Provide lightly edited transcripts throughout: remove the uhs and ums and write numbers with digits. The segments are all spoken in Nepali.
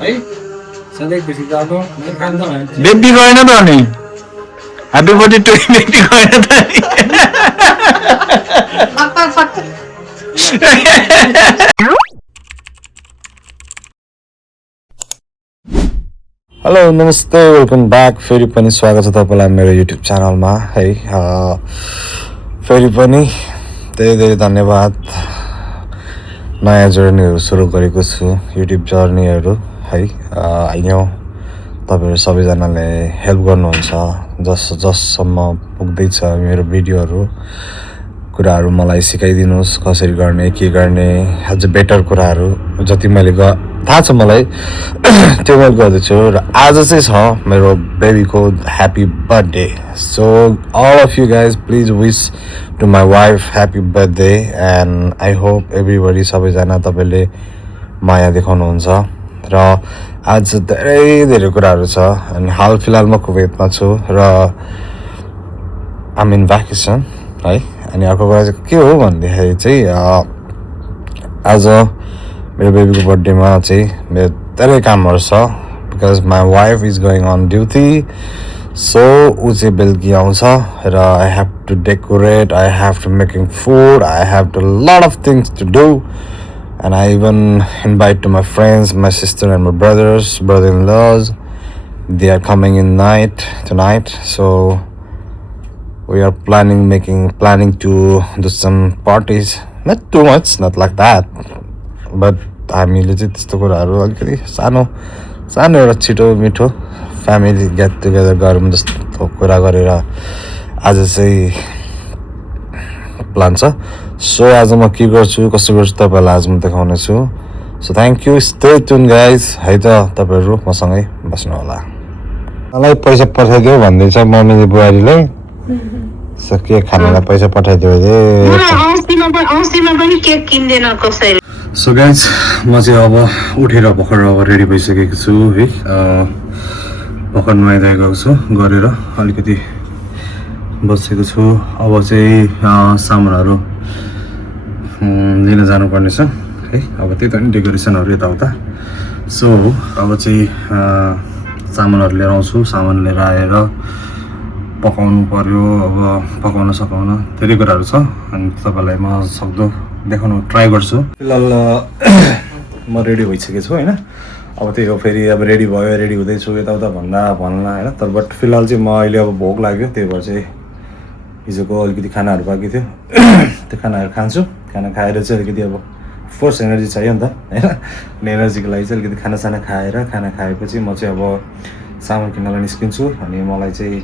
है सधैँ खुसी गएको खान्छ बेबी गएन त अनि ह्याप्पी बर्थडे टु बेबी गएन त हेलो नमस्ते वेलकम ब्याक फेरि पनि स्वागत छ तपाईलाई मेरो युट्युब च्यानलमा है फेरि पनि धेरै धेरै धन्यवाद नयाँ जर्नीहरू सुरु गरेको छु युट्युब जर्नीहरू है आई नो तपाईहरु सबैजनाले हेल्प गर्नुहुन्छ जससम्म पुग्दैछ मेरो भिडियोहरू कुराहरू मलाई सिकाइदिनुस् कसरी गर्ने के गर्ने अझ बेटर कुराहरू जति मैले थाहा छ मलाई त्यो मैले गर्दैछु र आज चाहिँ छ मेरो बेबीको happy birthday so all of you guys please wish to my wife happy birthday and I hope everybody सबैजना तपाईँले माया देखाउनुहुन्छ र आज धेरै धेरै कुराहरू छ अनि हाल फिलहालमा कुवेतमा छु र आम इन भ्याकेसन है अनि अर्को कुरा चाहिँ के हो भन्दाखेरि चाहिँ आज मेरो बेबीको बर्थडेमा चाहिँ मेरो धेरै कामहरू छ because my wife is going on duty so ऊ चाहिँ बेलुकी आउँछ र I have to decorate I have to making food I have to lot of things to do and I even invite to my friends, my sister and my brother-in-laws. They are coming in tonight. So we are planning to do some parties. Not too much, not like that. But हामीले चाहिँ त्यस्तो कुराहरू अलिकति सानो एउटा छिटो मिठो फ्यामिली गेट टुगेदर गरौँ जस्तो कुरा गरेर आज चाहिँ प्लान छ सो आज म के गर्छु कसो गर्छु तपाईलाई आज म देखाउने छु so thank you stay tune guys है त तपाईहरु मसँगै बस्नु होला मलाई पैसा पठाइदियो भन्दैछ मम्मीले बुहारीलाई सो के खानालाई पैसा पठाइदियो अरे औँसीमा पनि केक किन्दैन कसैले सो गाइज म चाहिँ अब उठेर भर्खर अब रेडी भइसकेको छु है भर्खर नुहाइरहेको छु गरेर अलिकति बसेको छु अब चाहिँ सामानहरू लिन जानुपर्ने छ है अब त्यही त नि डेकोरेसनहरू यताउता सो अब चाहिँ सामानहरू लिएर आउँछु सामान लिएर आएर पकाउनु पर्यो अब पकाउन सकाउन धेरै कुराहरू छ अनि तपाईँलाई म सक्दो देखाउनु ट्राई गर्छु फिलहाल म रेडी भइसकेको छु होइन अब त्यही हो फेरि अब रेडी भयो रेडी हुँदैछु यताउता भन्ला होइन तर बट फिलहाल चाहिँ म अहिले अब भोक लाग्यो त्यही भएर चाहिँ हिजोको अलिकति खानाहरू बाँकी थियो त्यो खानाहरू खान्छु खाना खाएर चाहिँ अलिकति अब फोर्स एनर्जी चाहियो नि त होइन एनर्जीको लागि चाहिँ अलिकति खानासाना खाएर खाना खाएपछि म चाहिँ अब सामान किन्नलाई निस्किन्छु अनि मलाई चाहिँ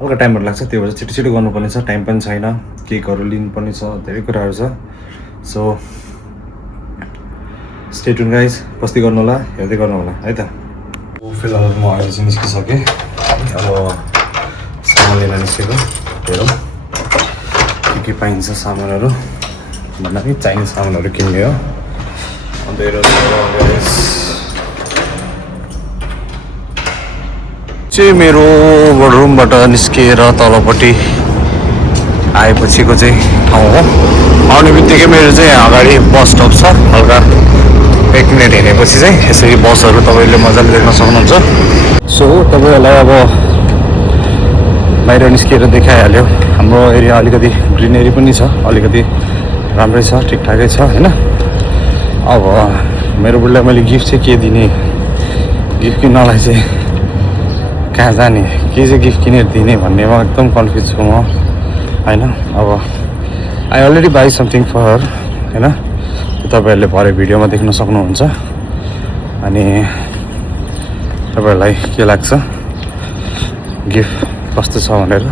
हल्का टाइमहरू लाग्छ त्यही भएर छिटो छिटो गर्नुपर्ने छ टाइम पनि छैन केकहरू लिनुपर्ने छ धेरै कुराहरू छ सो स्टे ट्युन गाइज कस्ती गर्नु होला हेर्दै गर्नु होला है त फिलहाल म अहिले चाहिँ निस्किसकेँ अब सामान लिन निस्केको हेरौँ के पाइन्छ सामानहरू भन्दा पनि चाहिने सामानहरू किन्ने हो अन्त चाहिँ मेरो रुमबाट निस्किएर तलपट्टि आएपछिको चाहिँ ठाउँ हो आउने बित्तिकै मेरो चाहिँ अगाडि बस स्टप छ हल्का 1 मिनट हिँडेपछि चाहिँ यसरी बसहरू तपाईँले मजाले देख्न सक्नुहुन्छ सो तपाईँहरूलाई अब बाहिर निस्किएर देखाइहाल्यो हाम्रो एरिया अलिकति ग्रिनेरी पनि छ अलिकति राम्रै छ ठिकठाकै छ होइन अब मेरो बुढीलाई मैले गिफ्ट चाहिँ के दिने गिफ्ट किन्नलाई चाहिँ कहाँ जाने के चाहिँ गिफ्ट किनेर दिने भन्नेमा एकदम कन्फ्युज छु म होइन अब I already buy something for her होइन तपाईँहरूले भरे भिडियोमा देख्न सक्नुहुन्छ अनि तपाईँहरूलाई के लाग्छ गिफ्ट कस्तो छ भनेर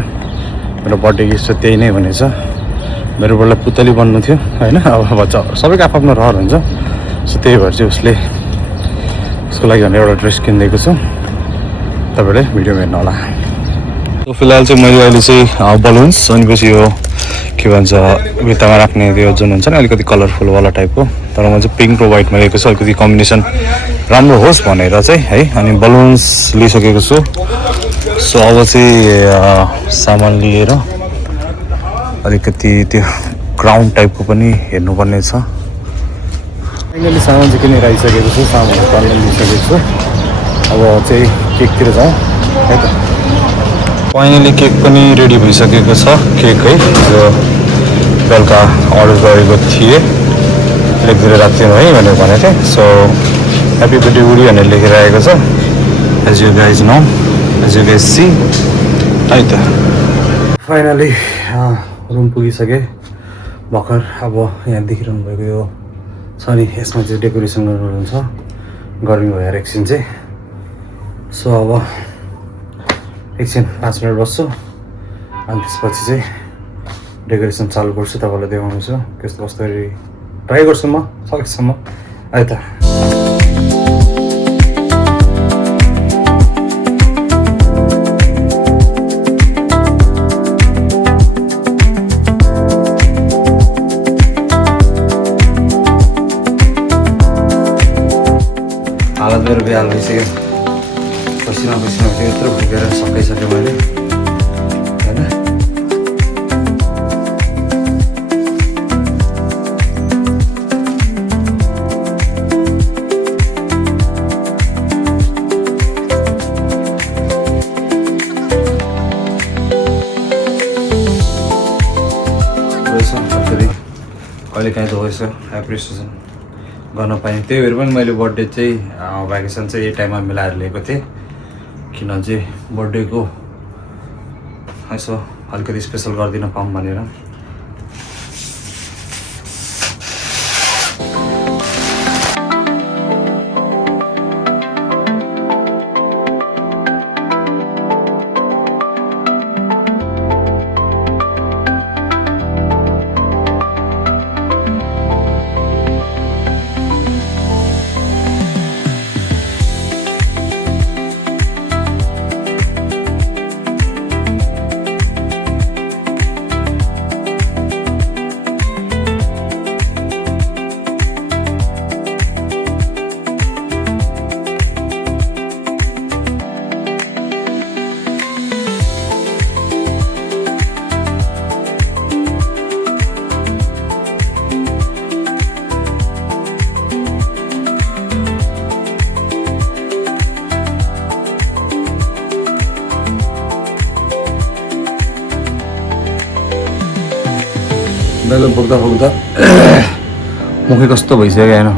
मेरो बर्थडे गिफ्ट चाहिँ त्यही नै हुनेछ मेरो बुढीलाई पुतली बन्नु थियो होइन अब बच्चा सबैको आफ्नो रहर हुन्छ सो त्यही भएर चाहिँ उसको लागि भनेर एउटा ड्रेस किनिदिएको छु तपाईँले भिडियो हेर्नु होला फिलहाल चाहिँ मैले अहिले चाहिँ बलुन्स अनि पछि यो के भन्छ भित्तामा राख्ने त्यो जुन हुन्छ नि अलिकति कलरफुलवाला टाइपको तर म चाहिँ पिङ्क र व्हाइटमा लिएको छु अलिकति कम्बिनेसन राम्रो होस् भनेर चाहिँ है अनि बलुन्स लिइसकेको छु सो अब चाहिँ सामान लिएर अलिकति त्यो ग्राउन्ड टाइपको पनि हेर्नुपर्ने छ। फाइनली सामान चाहिँ किनेर आइसकेको छु, सामानहरू पाल्न लिइसकेको छु। अब चाहिँ केकतिर जाउँ है त। फाइनली केक पनि रेडी भइसकेको छ। केक है जो बेलुका अर्डर गरेको थिएँ, लेखिदिएर राख्थ्यौँ है भनेर भनेको थिएँ। सो ह्याप्पी बर्थडे उडी भनेर लेखेर आएको छ। As you guys know, as you guys see है त। फाइनली रुम पुगिसकेँ भर्खर। अब यहाँ देखिरहनु भएको यो छ नि, यसमा चाहिँ डेकोरेसन गर्नुहुन्छ, गर्मी भएर एकछिन चाहिँ। सो अब एकछिन 5 मिनट बस्छु अनि त्यसपछि चाहिँ डेकोरेसन चालु गर्छु, तपाईँलाई देखाउनेछु कस्तो कस्तो ट्राई गर्छु म सकेसम्म है त। हालत मेरो बिहाल भइसक्यो, पसिना भइसक्यो, यत्रो फुकेर सकाइसकेँ मैले होइन। कहिले काहीँ त यसो एप्रिसिएसन गर्न पाएँ। त्यही भएर पनि मैले बर्थडे चाहिँ भ्याकेसन चाहिँ यही टाइममा मिलाएर लिएको थिएँ, किन चाहिँ बर्थडेको यसो अलिकति स्पेसल गरिदिन पाऊँ भनेर। बेला बोक्दा बोक्दा मुखै कस्तो भइसक्यो होइन।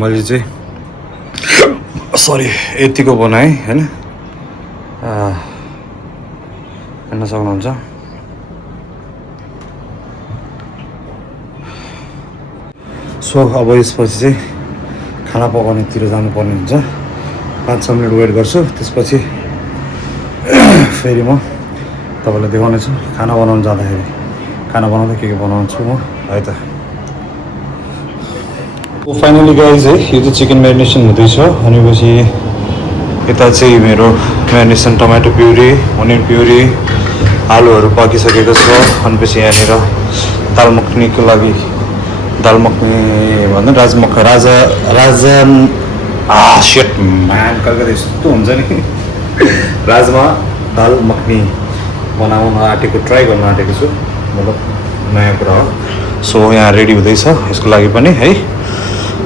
मैले चाहिँ सरी यतिको बनाएँ होइन, हेर्न सक्नुहुन्छ। सो अब यसपछि चाहिँ खाना पकाउनेतिर जानुपर्ने हुन्छ। 5-6 मिनट वेट गर्छु, त्यसपछि फेरि म तपाईँलाई देखाउनेछु खाना बनाउनु जाँदाखेरि। खाना बनाउँदा के बनाउँछु म है त। फाइनली गाइज है, यो चाहिँ चिकन म्यारिनेसन हुँदैछ। भनेपछि यता चाहिँ मेरो marination tomato puree, onion puree, आलुहरू पाकिसकेको छ। भनेपछि यहाँनिर दाल मखनीको लागि दाल मखनी भन्दा राजा सेट म्यान कलकत्ता यस्तो हुन्छ नि, राजमा दाल मखनी बनाउन आँटेको, ट्राई गर्न आँटेको छु, मतलब नयाँ कुरा हो। सो यहाँ रेडी हुँदैछ यसको लागि पनि है।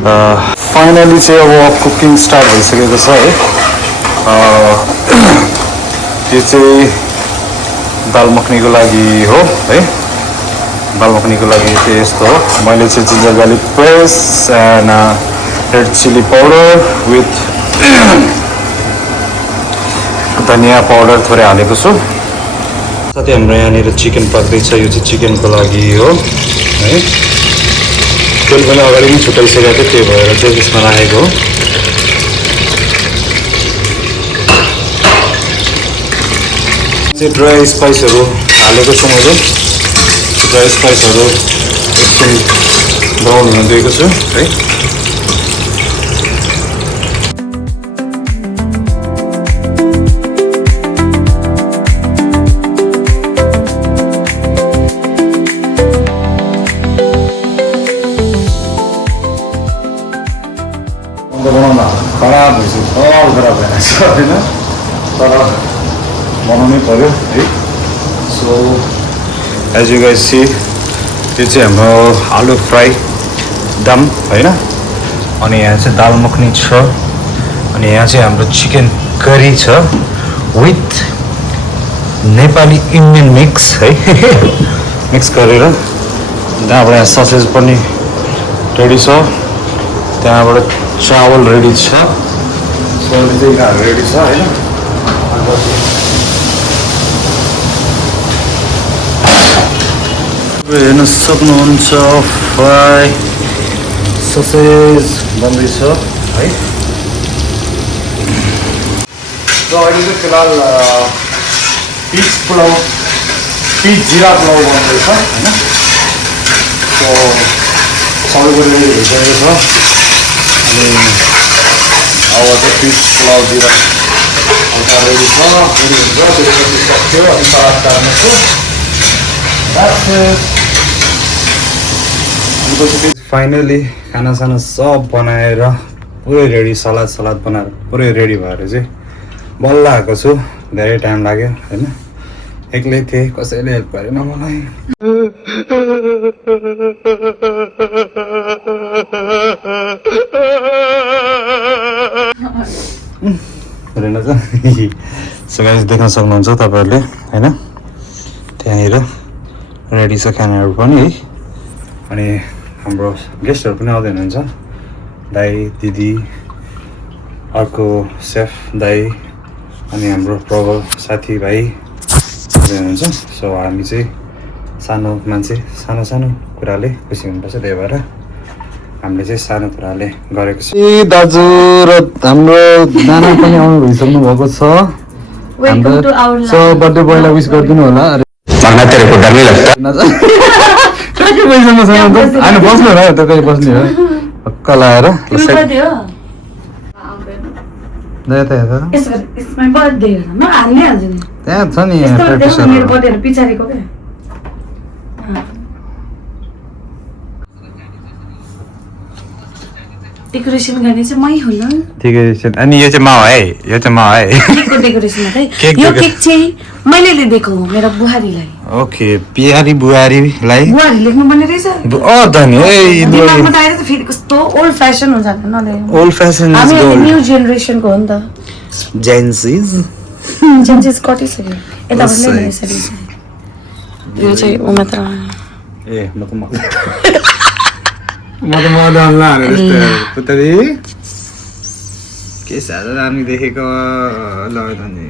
फाइनली चाहिँ अब कुकिङ स्टार्ट भइसकेको छ है। यो चाहिँ दाल मखनीको लागि हो है। दाल मखनीको लागि चाहिँ यस्तो हो। मैले चाहिँ ginger garlic paste and red chili powder with dhania powder थोरै हालेको छु। साथै हाम्रो यहाँनिर चिकन पाक्दैछ, यो चाहिँ चिकनको लागि हो है। तेल पनि अगाडि नै छुट्याइसकेको थियो, त्यही भएर चाहिँ यसमा राखेको हो। चाहिँ ड्राई स्पाइसहरू हालेको छु मैले। ड्राई स्पाइसहरू एकछिन ब्राउन हुन दिएको छु है। बनाउन खराब भइसक्यो, खराब भइरहेछ होइन, तर बनाउनै पऱ्यो है। So as you guys see, यो चाहिँ हाम्रो आलु फ्राई दम होइन, अनि यहाँ चाहिँ दाल मखनी छ, अनि यहाँ चाहिँ हाम्रो चिकन करी छ विथ नेपाली इन्डियन मिक्स है मिक्स गरेर। त्यहाँबाट यहाँ ससेज पनि रेडी छ, त्यहाँबाट चावल रेडी छ, सब्जी चाहिँ यहाँ रेडी छ होइन। हेर्न सक्नुहुन्छ फ्राई ससेज बन्दैछ है। र अहिले चाहिँ फिलहाल पिस पुलाउ, पिस जिरा पुलाउ बन्दैछ होइन। सो सबैको रेडी भइसकेको छ, अनि अब चाहिँ पिस पुलाउ जिरा हल्का रेडी छ, रेडी हुन्छ, त्यसपछि सक्यो, अनि सलाद काट्नेछु। फाइनली खानासाना सब बनाएर पुरै रेडी, सलाद बनाएर पुरै रेडी भएर चाहिँ बल्ल आएको छु। धेरै टाइम लाग्यो होइन, एक्लै थिएँ, कसैले हेल्प गरेन मलाई। रहेनछ सो गाइस देख्न सक्नुहुन्छ तपाईँहरूले होइन, त्यहाँनिर रेडी छ खानाहरू पनि है। अनि हाम्रो गेस्टहरू पनि आउँदै हुनुहुन्छ, दाई दिदी, अर्को सेफ दाई, अनि हाम्रो प्रबल साथीभाइ आउँदै हुनुहुन्छ। सो हामी चाहिँ सानो मान्छे, सानो सानो कुराले खुसी हुनुपर्छ, त्यही भएर हामीले चाहिँ सानो कुराले गरेको छ। ए दाजु र हाम्रो नाना पनि आउनु भइसक्नु भएको छ, सो बर्थडे बोयलाई विस गरिदिनु होला। होइन बस्नु होला, तपाईँ बस्ने हो हक्क लगाएर त्यहाँ छ नि डेकोरेसन गर्ने चाहिँ मै हो न। डेकोरेसन, अनि यो चाहिँ म है, यो चाहिँ म है। केकको डेकोरेसन हो यो केक चाहिँ मैले दिएको हो मेरो बुहारीलाई। ओके, प्यारी बुहारीलाई बुहारी लेख्नु पर्ने रहेछ। धनी है, दिमागमा त आएर त फेरि कस्तो ओल्ड फ्यासन हुन्छ नले। ओल्ड फ्यासन इज हामी गोल्ड। न्यू जेनेरेसनको हो नि त। जेन्सिज जेन्सिज कटिसक्यो यताबाट नै यसरी छ। यो चाहिँ उ मात्र ए म त मदन लाने जस्तो पुतली के साह्रो दामी देखेको ल नि।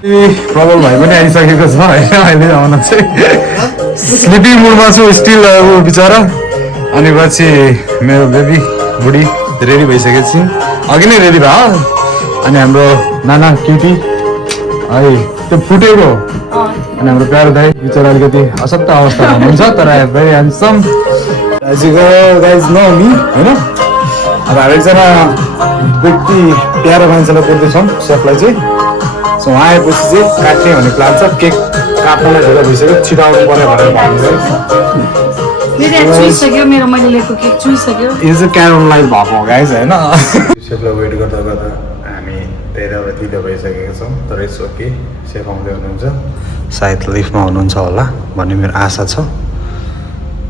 प्रबल भाइ पनि आइसकेको छ होइन, अहिले आउन चाहिँ स्लिपिङ मुडमा छु स्टिल बिचरा। अनि पछि मेरो बेबी बुढी रेडी भइसकेको छिन्, अघि नै रेडी भयो। अनि हाम्रो नाना केटी है त्यो फुटेको, अनि हाम्रो प्यारो दाई बिचरा अलिकति अशक्त अवस्थामा हुनुहुन्छ, तर very handsome as you guys know me होइन। अब हामी एकजना व्यक्ति प्यारो मान्छेलाई बोल्दैछौँ सेफलाई चाहिँ। सो उहाँ आएपछि चाहिँ काट्ने भन्ने प्लान छ, केक काट्नलाई ढिलो भइसक्यो, छिटाउनु पऱ्यो भनेर भन्नुभयो। मेरो मैले ल्याएको केक चुइसक्यो। यो चाहिँ क्यारोलाइज भएको हो गाइज होइन। सेफलाई वेट गर्दा गर्दा हामी धेरै ढिलो भइसकेको छौँ, तर यसो के सेफ आउँदै हुनुहुन्छ, सायद लिफ्टमा हुनुहुन्छ होला भन्ने मेरो आशा छ।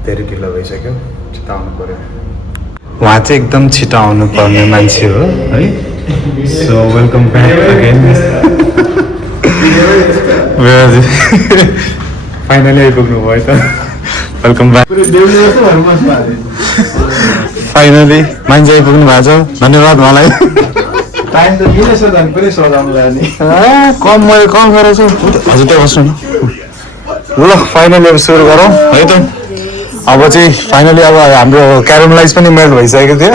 धेरै ढिलो भइसक्यो, छिटो आउनु पऱ्यो। उहाँ चाहिँ एकदम छिटो आउनु पर्ने मान्छे हो है। So welcome back again. Finally आइपुग्नु भयो त, वेलकम ब्याक। फाइनली मान्छे आइपुग्नु भएको छ, धन्यवाद मलाई। टाइम त मिलेछ झन् पुरै सजाउनुलाई नि। कम मैले कम गरेको छु हजुर, त्यहाँ बस्नु न। ल फाइनली अब सुरु गरौँ है त। अब चाहिँ फाइनली अब हाम्रो क्यारामलाइज पनि मेल्ट भइसकेको थियो।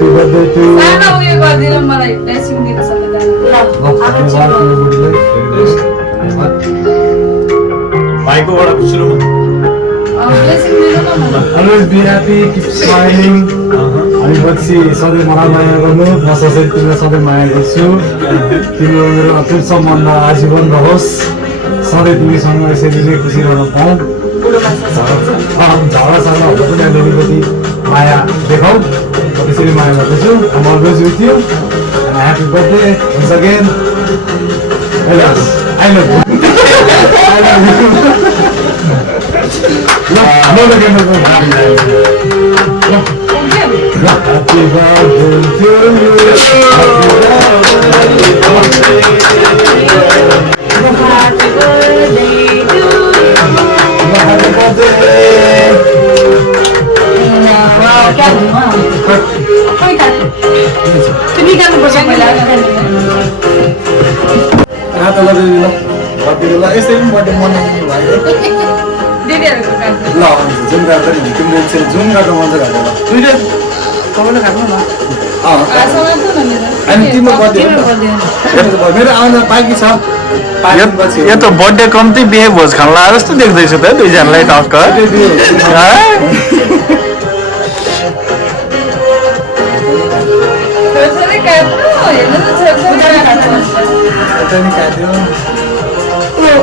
Happy birthday to you. सानो उयो गरिदिनु मलाई ब्लेसिङ दिनु सबैजना भाइकोबाट सुरुमा ब्लेसिङ दिनु न मलाई Always be happy, keep smiling. अनि पछि सधैँ मलाई माया गर्नु, म सधैँ तिमीलाई सधैँ माया गर्छु। तिम्रो मेरो अटुट सम्बन्ध आजीवन रहोस्। सधैँ तिमीसँग यसरी नै खुसी रहन पाऊँ। झगडासँगहरू पनि अलिकति माया देखाऊ। म त्यसरी माया गर्दैछु। I'm always with you. And happy birthday once again. I love you. I love you. No, no, no, no. Happy birthday to you. Happy তুমি কেন বসে পড়লা यस्तै पनि बर्थडे मनाउने भयो दिदीहरुको काम ल जुन गाड्दा नि तिम्रो जुन गाड्दा मन चाहिँ घाटेर दुईटा तपाईँले खानु न आसँग त भनेर अनि तिम्रो बर्थडे मेरो आउन बाँकी छ यो त बर्थडे कम्ती बिहे भोज खान लाग्यो जस्तो देख्दैछु त दुईजनालाई टक्क छोरी काट्नु हेर्नु त छोरी काट्नु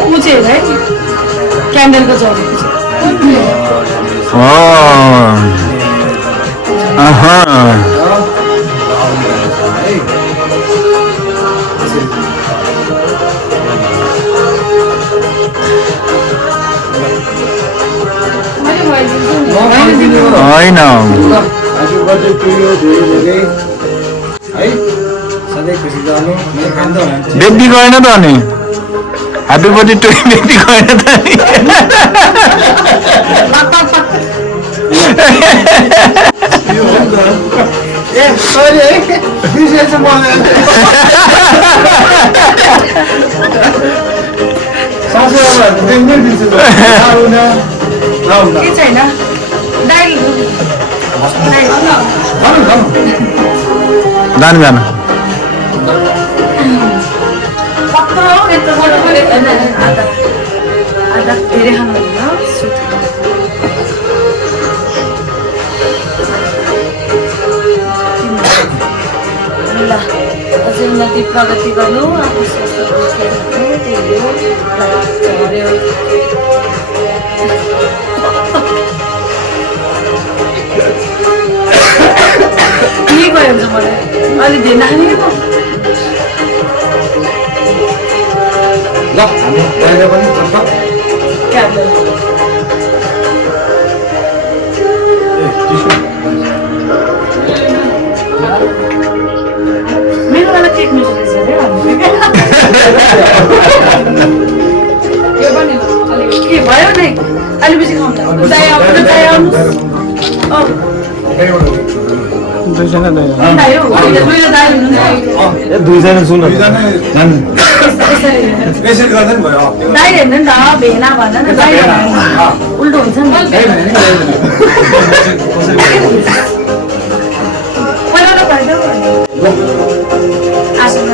ऊ चाहिँ है क्यान्डलको जरेको छ होइन Happy birthday to you, धेरै है सधैँ खुसी जानु मैले खान्छ भने बेबी गएन त अनि ह्याप्पी बर्थडे टु बेबी गएन त अनि ए सरी है बिर्सेछ मलाई सासूआमाहरू देख्नै बिर्सेछ के छैन दाइल जानु जानु पक्का यत्रो गर्नु पनि आधा आधा धेरै खानु हुँदैन स्विट ल अझै उन्नति प्रगति गर्नु आफू स्वस्थ बस्नु त्यही हो झऱ्यो के गयो हुन्छ मलाई अलि धेरै नानी ल हामी बाहिर पनि क्यान्डल मेरो वाला केक मिठो रहेछ यो पनि अलि के भयो नै अलि बेसी खाउँ दाइ आउनुहोस् दुईजना दाइ हो मेरो दाइ हुनुहुन्छ दुईजना सुन यसरी गर्दा नि भयो दाइ हेर्नु नि त भेना भन न दाइ उल्टो हुन्छ नि पहिला भइदेऊ आसन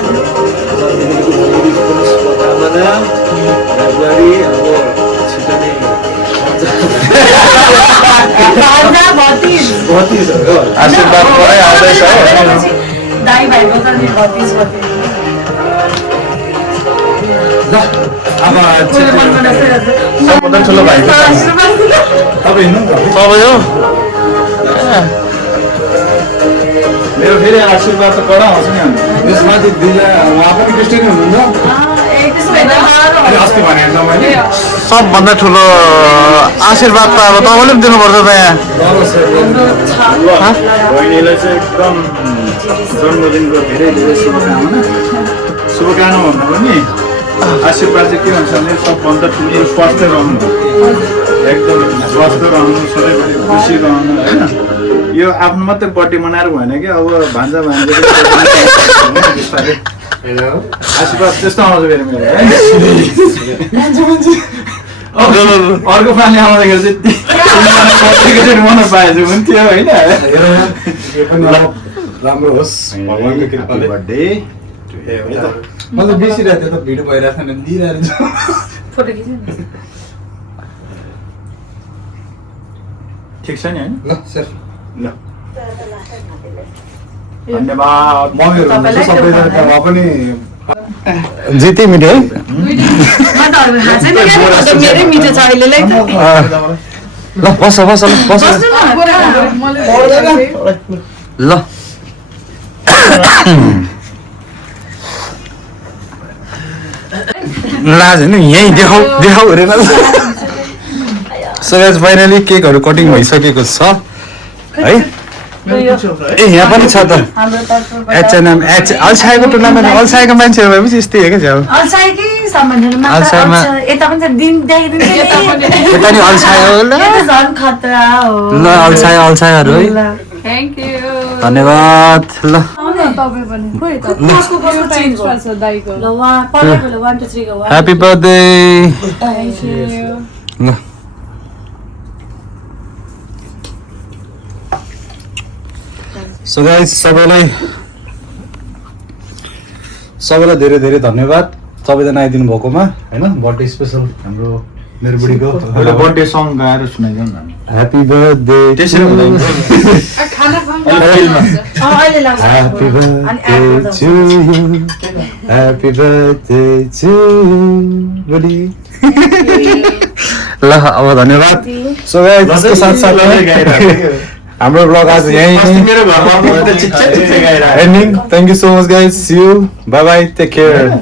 आशीर्वाद पुरै आउँदैछ हो दाइ भाइको त नि 32 ल अब सबभन्दा ठुलो भाइ तपाईँ हिँड्नु नि त सबै हो मेरो फेरि आशीर्वाद त कडा आउँछ नि हामी यसमाथि दिदी उहाँ पनि क्रिस्टियन हुनुहुन्छ अनि अस्ति भनेको छ मैले सबभन्दा ठुलो आशीर्वाद त अब तपाईँले पनि दिनुपर्छ त यहाँ बहिनीलाई चाहिँ एकदम जन्मदिनको धेरै धेरै शुभकामना भन्दा पनि आशीर्वाद चाहिँ के भन्छ भने सबभन्दा ठुलो स्वस्थ रहनु एकदम स्वस्थ रहनु सधैँभरि खुसी रहनु होइन यो आफ्नो मात्रै बर्थडे मनाएर भएन कि अब भान्जा भान्जा आशीर्वाद त्यस्तो आउँछ फेरि मेरो अर्को पानी आउँदाखेरि चाहिँ मन पाएछु पनि थियो होइन राम्रो होस् भगवानको कृपाले बर्थडे म त बिर्सिरहेको थिएँ त भिडियो भइरहेको छैन लिइरहेको छु फोटो खिच्नु न। ठिक छ नि होइन ल सेफ ल धन्यवाद मम्मीहरू तपाईँलाई सबैजना पनि जिते मिठो है म त खाँचै नै खानु, म त मेरै मिठो छ अहिलेलाई त। ल बस बस ल बस बस्नु न। ल लाज होइन यहीँ देखाउ देखाउ हेरेन सो गाइस फाइनली केकहरू कटिङ भइसकेको छ है ए यहाँ पनि छ त हाम्रो तर्फबाट एचएनएम अल्छाएको टुर्नामेन्ट अल्छाएको मान्छेहरू भएपछि यस्तै हो क्या छ्याउ अल्छाएकै सामानहरू मात्र अल्छामा- अल्छा- यता पनि त दिन देखाइदिन्छ नि। यता नि अल्छायो ल यो त झन् खतरा हो। ल अल्छायो अल्छायोहरू है ल। थ्याङ्क यू धन्यवाद ल तपाईँ पनि खोइ त कसको कसको चेन्ज भयो? छ दाइको ल उहाँ पढेको ल 1 2 3 को ह्याप्पी बर्थडे ल सो गाइस सबैलाई धेरै धेरै धन्यवाद सबैजना आइदिनु भएकोमा होइन बर्थडे स्पेसल हाम्रो मेरो बुढीको एउटा बर्थडे सङ गाएर सुनाइदिउँ न ह्याप्पी बर्थडे त्यसरी हुँदैन खाना खुवाउनु अहिले लाग्छ। ह्याप्पी अनि birthday apple to you happy birthday to बुढी ल अब धन्यवाद सो गाइस त्यसको साथसाथै हाम्रो ब्लग आज यहीँ मेरो घरमा चिच्चा चिच्चा गाएर ending. Thank you so much, guys. See you. Bye bye. Take care.